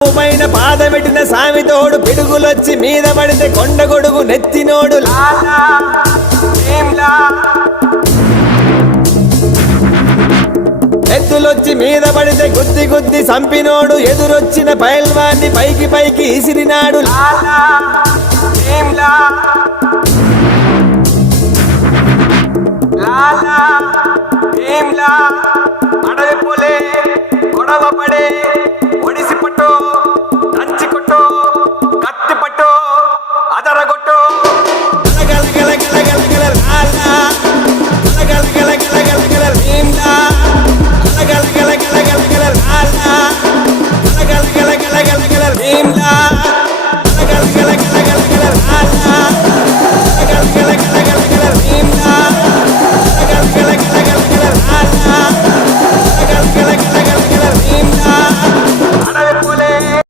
పైన పాదమెట్టిన సామితోడు పిడుగులొచ్చి మీద పడితే కొండ గొడుగు నెత్తినోడు లాలా భీమ్లా. ఎద్దులొచ్చి మీద పడితే గుద్ది గుద్ది సంపినోడు ఎదురొచ్చిన పైల్వాన్ని పైకి పైకి ఇసిరినాడు లాలా భీమ్లా. లాలా భీమ్లా. అడవి పోలే గొడవ పడే ఒడిసి పట్టు దంచి కొట్టు కత్తి పట్టు అదరగొట్టు గల గల గల గల గల లాలా గల గల గల గల గల భీమ్లా. గల గల గల గల గల గల లాలా గల గల గల గల గల భీమ్లా.